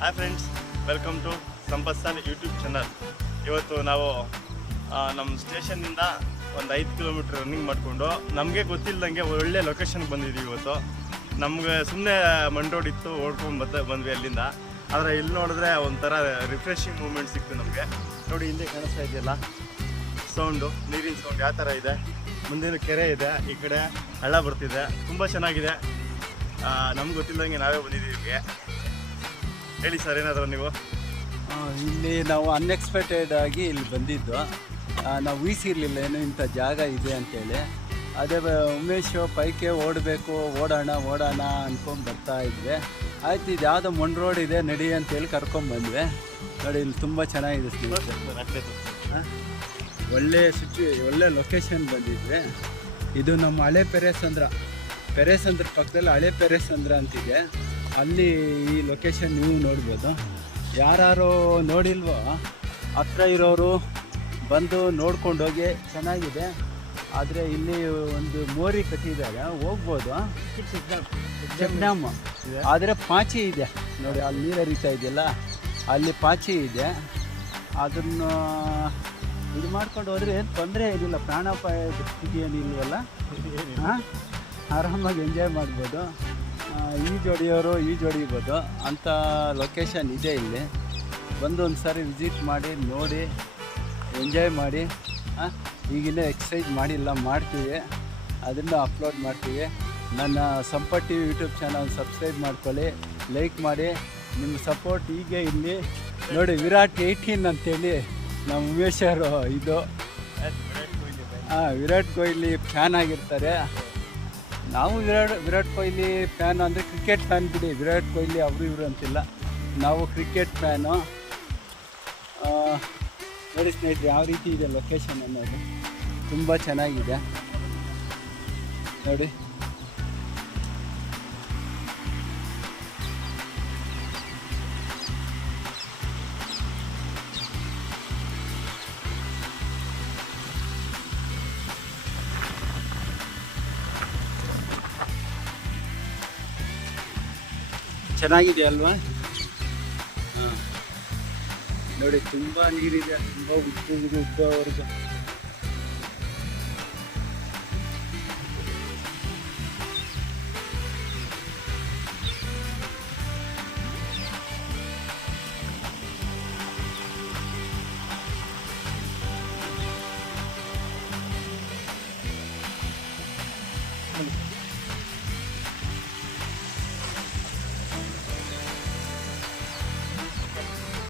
Hi friends, welcome to Sampath sir YouTube channel. ಇವತ್ತು ನಾವು ನಮ್ಮ ಸ್ಟೇಷನ್ನಿಂದ ಒಂದು 5 ಕಿಲೋಮೀಟ್ರ್ ರನ್ನಿಂಗ್ ಮಾಡಿಕೊಂಡು ನಮಗೆ ಗೊತ್ತಿಲ್ಲದಂಗೆ ಒಳ್ಳೆ ಲೊಕೇಶನ್ಗೆ ಬಂದಿದ್ದೀವಿ. ಇವತ್ತು ನಮಗೆ ಸುಮ್ಮನೆ ಮಣ್ ರೋಡ್ ಇತ್ತು, ಓಡ್ಕೊಂಡು ಬಂದ್ವಿ ಅಲ್ಲಿಂದ. ಆದರೆ ಇಲ್ಲಿ ನೋಡಿದ್ರೆ ಒಂಥರ ರಿಫ್ರೆಶಿಂಗ್ ಮೂಮೆಂಟ್ ಸಿಕ್ತು ನಮಗೆ. ನೋಡಿ, ಇಲ್ಲಿ ಕಾಣಿಸ್ತಾ ಇದೆಯಲ್ಲ ಸೌಂಡು, ನೀರಿನ ಸೌಂಡ್ ಯಾವ ಥರ ಇದೆ. ಮುಂದಿನ ಕೆರೆ ಇದೆ, ಈ ಕಡೆ ಹಳ್ಳ ಬರ್ತಿದೆ, ತುಂಬ ಚೆನ್ನಾಗಿದೆ. ನಮ್ಗೆ ಗೊತ್ತಿಲ್ಲದಂಗೆ ನಾವೇ ಬಂದಿದ್ದೀವಿ. ಹೇಳಿ ಸರ್, ಏನಾದರೂ ನೀವು? ಇಲ್ಲಿ ನಾವು ಅನ್ಎಕ್ಸ್ಪೆಕ್ಟೆಡ್ ಆಗಿ ಇಲ್ಲಿ ಬಂದಿದ್ದು. ನಾವು ಊಹಿಸಿರ್ಲಿಲ್ಲ ಏನು ಇಂಥ ಜಾಗ ಇದೆ ಅಂತೇಳಿ. ಅದೇ ಉಮೇಶ್ ಪೈಕೆ ಓಡೋಣ ಅಂದ್ಕೊಂಡು ಬರ್ತಾ ಇದ್ವಿ. ಆಯ್ತು, ಇದು ಯಾವುದೋ ಮಣ್ ರೋಡ್ ಇದೆ ನಡಿ ಅಂತೇಳಿ ಕರ್ಕೊಂಡ್ಬಂದ್ವಿ. ನೋಡಿ, ಇಲ್ಲಿ ತುಂಬ ಚೆನ್ನಾಗಿದೆ ಸ್ನೇಹಿತರೆ. ಒಳ್ಳೆ ಲೊಕೇಶನ್ ಬಂದಿದ್ವಿ. ಇದು ನಮ್ಮ ಹಳೆ ಪೆರೇಸಂದ್ರ ಪಕ್ಕದಲ್ಲಿ ಹಳೆ ಪೆರೇಸಂದ್ರ ಅಂತಿದೆ. ಅಲ್ಲಿ ಈ ಲೊಕೇಶನ್ ನೀವು ನೋಡ್ಬೋದು. ಯಾರು ನೋಡಿಲ್ವೋ ಹತ್ರ ಇರೋರು ಬಂದು ನೋಡ್ಕೊಂಡೋಗಿ, ಚೆನ್ನಾಗಿದೆ. ಆದರೆ ಇಲ್ಲಿ ಒಂದು ಮೋರಿ ಕಟ್ಟಿದ್ದಾರೆ, ಹೋಗ್ಬೋದು. ಚೆಕ್ ಡ್ಯಾಮ್, ಆದರೆ ಪಾಚಿ ಇದೆ ನೋಡಿ, ಅಲ್ಲಿ ನೀರು ಹರಿತಾ ಇದೆಯಲ್ಲ, ಅಲ್ಲಿ ಪಾಚಿ ಇದೆ. ಅದನ್ನು ಇದು ಮಾಡ್ಕೊಂಡು ಹೋದರೆ ಏನು ತೊಂದರೆ ಏನಿಲ್ಲ, ಪ್ರಾಣಾಪಾಯ ಸ್ಥಿತಿ ಏನಿಲ್ವಲ್ಲ. ಆರಾಮಾಗಿ ಎಂಜಾಯ್ ಮಾಡ್ಬೋದು. ಈಜೊಡಿಯೋರು ಈಜೊಡಿಬೋದು ಅಂಥ ಲೊಕೇಶನ್ ಇದೆ ಇಲ್ಲಿ. ಬಂದು ಒಂದು ಸಾರಿ ವಿಸಿಟ್ ಮಾಡಿ, ನೋಡಿ, ಎಂಜಾಯ್ ಮಾಡಿ. ಈಗಿನ್ನೂ ಎಕ್ಸಸೈಸ್ ಮಾಡಿಲ್ಲ, ಮಾಡ್ತೀವಿ, ಅದನ್ನು ಅಪ್ಲೋಡ್ ಮಾಡ್ತೀವಿ. ನನ್ನ Sampath TV YouTube channel subscribe ಮಾಡ್ಕೊಳ್ಳಿ, ಲೈಕ್ ಮಾಡಿ. ನಿಮ್ಮ ಸಪೋರ್ಟ್ ಹೀಗೆ ಇಲ್ಲಿ ನೋಡಿ. ವಿರಾಟ್ 18 ಅಂತೇಳಿ ನಮ್ಮ ಉಮೇಶರು ಇದು ವಿರಾಟ್ ಕೊಹ್ಲಿ ಫ್ಯಾನ್ ಆಗಿರ್ತಾರೆ. ನಾವು ವಿರಾಟ್ ಕೊಹ್ಲಿ ಫ್ಯಾನ್ ಅಂದರೆ ಕ್ರಿಕೆಟ್ ಫ್ಯಾನ್ ಬಿಡಿ, ವಿರಾಟ್ ಕೊಹ್ಲಿ ಅವರು ಇವರು ಅಂತಿಲ್ಲ, ನಾವು ಕ್ರಿಕೆಟ್ ಫ್ಯಾನು. ನೋಡಿ ಸ್ನೇಹಿತರೆ, ಯಾವ ರೀತಿ ಇದೆ ಲೊಕೇಶನ್ ಅನ್ನೋದು, ತುಂಬ ಚೆನ್ನಾಗಿದೆ ನೋಡಿ. ಚೆನ್ನಾಗಿದೆ ಅಲ್ವಾ? ನೋಡಿ, ತುಂಬ ನೀರಿದೆ, ತುಂಬ ಉದ್ದವರೆಗೂ